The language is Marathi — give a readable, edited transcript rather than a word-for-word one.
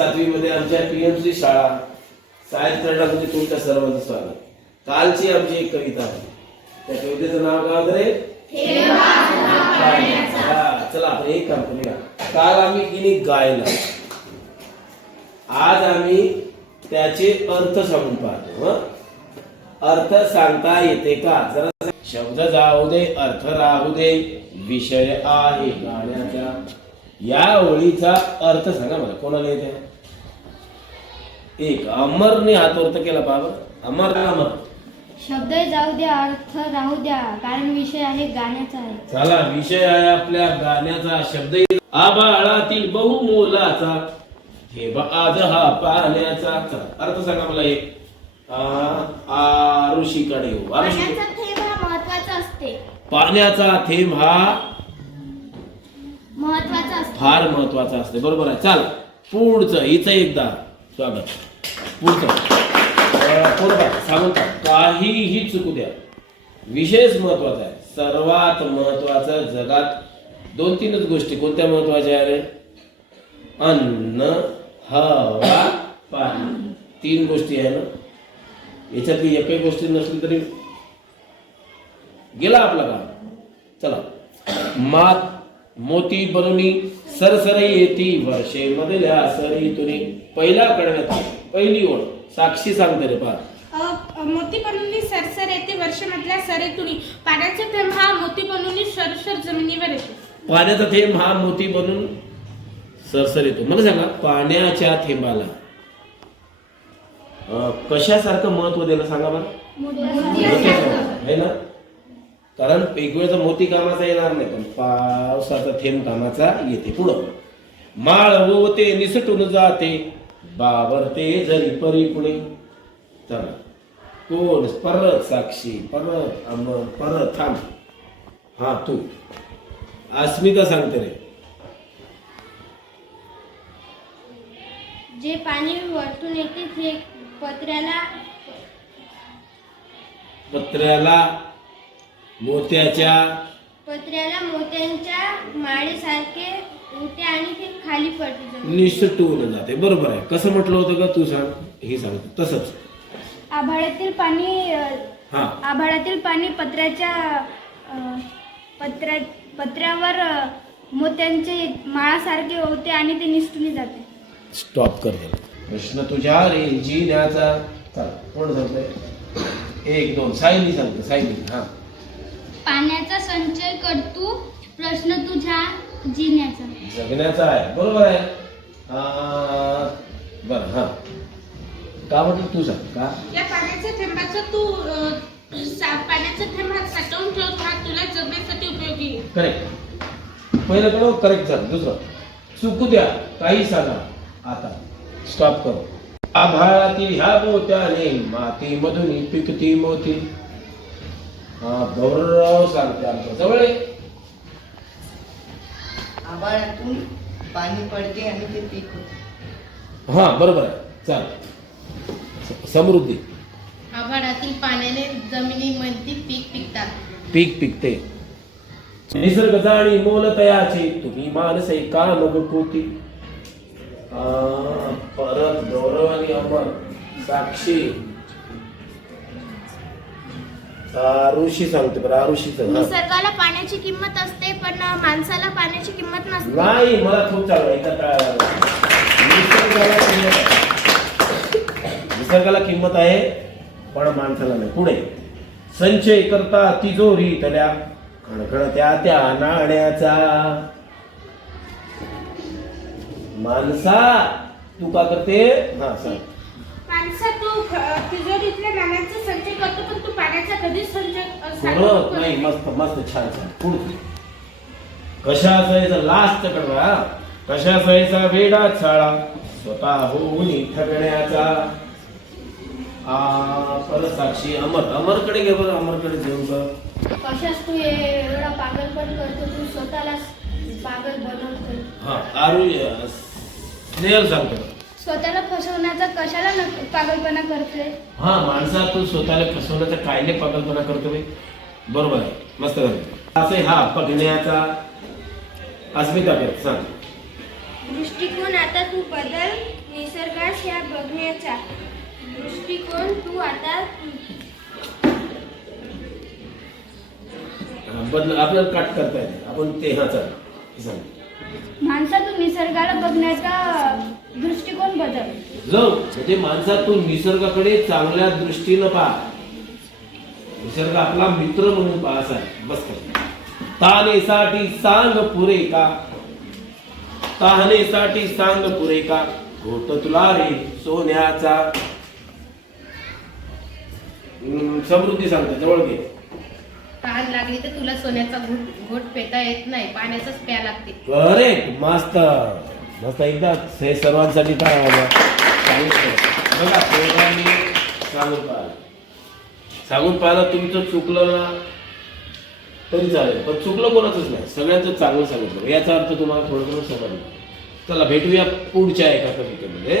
7वी मध्ये आमच्या पीएमसी शाळा साहित्य करण्यामध्ये तुमच्या सर्वांचं स्वागत. कालची आमची एक कविता आहे, त्या कवितेचं नाव काय होतं रे? चला आपण एक काम करूया. काल आम्ही किनी गायला, आज आम्ही त्याचे अर्थ सांगून पाहतो. अर्थ सांगता येते का? जरा शब्द जाऊ दे, अर्थ राहू दे, विषय आहे गाण्याचा. या ओळीचा अर्थ सांगा मला, कोणाला येते? एक अमरने हात वरत केला बाबा. अमर अमर शब्द जाऊ द्या, अर्थ राहू द्या, कारण विषय आहे गाण्याचा आहे. चला, विषय आहे आपल्या गाण्याचा. शब्द आबाळातील बहुमोलाचा, हे आज हा पाण्याचा. अर्थ सांगा मला एक. आरुषीकडे पाण्याचा थेंब हा महत्त्वाचा असते. पाण्याचा थेंब हा महत्त्वाचा असते, फार महत्वाचा असते. बरोबर आहे. चल पुढचं, हिचं एकदा स्वागत. पुढचं सांगून काहीही चुकू द्या, विशेष महत्वाचा आहे. सर्वात महत्वाचं जगात 2-3च गोष्टी. कोणत्या महत्वाच्या आहे रे? अन्न, हवा, पाणी. 3 गोष्टी आहे ना. याच्यातली एकही गोष्टी नसली तरी गेला आपला काम. चला. मात मोती बनवणी सरसरी येती वर्षे मधल्या सरीतुनी. पहिला कडव्यात पहिली ओळ साक्षी सांगते रे पा. मोती बनवून सरसर येते वर्षामधल्या सरीतुनी. पाण्याचा थेंब हा मोती बनवून सरसर जमिनीवर येतो. पाण्याचा थेंब हा मोती बनून सरसर येतो. मला सांगा, पाण्याच्या थेंबाला कशासारखं महत्व दिलं सांगा बरं. है ना? कारण एक वेळचा मोती कामाचा येणार नाही, पण पावसाचा थेंब कामाचा येते. पुढं माळ होते निसटून जाते, बावरते जरी परी पुणे. चला, कोण? परत साक्षी, परत अमर, परत थांब. हा तू अस्मिता सांगते रे. जे पाणी वरतून येते ते पत्र्याला मोत्यांच्या माळेसारखे होते आणि ते खाली पडते, निसटून जाते. बरोबर आहे. कसं म्हटलं होतं का? तू सांग. हे सांगतो तसंच. आभाळातील पाणी पत्र्यावर मोत्यांचे माळासारखे होते आणि ते निसटून जाते. स्टॉप कर. प्रश्न तुझ्या रे जिन्याचा. चला, कोण सांगतंय? 1 2 सायली सांगते. सायली. हा. पाण्याचा संचय करतो, प्रश्न तुझ्या जिन्याचा. जगण्याचा आहे. बरोबर आहे. बरं. हा, का म्हटलं तू सांग. का या पाण्याच्या थेंबाचा तू पाण्याचा थेंब हा साठवून ठेवतो, हा तुला जगण्यासाठी उपयोगी आहे. करेक्ट. पहिलं कळव करेक्ट झालं. दुसरं चुकू द्या, काही सांगा. आता स्टॉप करू. आभाळातील ह्या मोत्याने माती मधून पिकती मोती. गौरव सांगते आमच्या जवळ. आभाळातून पाणी पडते आणि ते पीक होते. हा, बरोबर आहे. चाल. समृद्धी. आभाळातील पाण्याने जमिनीमध्ये पीक पिकते. निसर्ग जाणी मोल तयाचे, तुम्ही मानसे का मग कृती. परत गौरव आणि अमर. साक्षी. आरुषी सांगते. बरं, आरुषीचं. निसर्गाला पाण्याची किंमत असते, पण माणसाला पाण्याची किंमत नसते. नाही, मला खूप चांगलं निसर्गाला किंमत आहे, पण माणसाला नाही. पुढे संचय करता तिजोरी तल्या खणखणत्या त्या नाण्याचा. माणसा तू का करते? हा सांग. माणसा तू तिजोरीतल्या नाण्याचा संचय करतो, पण तू पाण्याचा कधीच संचय करत नाही. मस्त मस्त, छान छान. पुढे कशा असायचा लास्ट कडवा. कशा असायचा वेडा छाळा, स्वतः होऊन ठगण्याचा. परत साक्षी. अमरकडे घे बरं. अमरकडे घेऊन कर. कशास तू एवढा पागलपण करतो, तू स्वतःला पागल बनवतो. हा, आरू स्नेहल सांगतो. स्वतःला फसवण्याचा कशाला पागलपणा करते. हा, माणसा तू स्वतःला फसवण्याचा कायले पागलपणा करतो बे. बरोबर आहे. मस्त झालं. असे हा पगण्याचा. अस्मिता सांग. दृष्टिकोन आता तू बदल, सोन्याचा दृष्टिकोन तू आता बदल आपल्याला काट करता येते आपण ते हा चाल सांग माणसातून निसर्गाला बघण्याचा दृष्टिकोन बदल म्हणजे माणसातून निसर्गाकडे चांगल्या दृष्टीनं पहा. निसर्ग आपला मित्र म्हणून पाहायचा आहे. बस कर. तानेसाठी सांग पुरे का, ताहनेसाठी सांग पुरे का, घोट तुला रे सोन्याचा. समृद्धी सांगते जवळ घे. तहान लागली तर तुला सोन्याचा घोट पेता येत नाही, पाण्याचाच प्या लागते. करेक्ट. मस्त मस्त. एकदा हे सर्वांसाठी काय बघा पोरांनी सांगून पाहिलं तुमचं चुकलं ना तरी चालेल, पण चुकलं कोणाचंच नाही, सगळ्यांचं चांगलं सांगितलं. याचा अर्थ तुम्हाला थोडं समजलं. चला भेटूया पुढच्या एका कवितेमध्ये.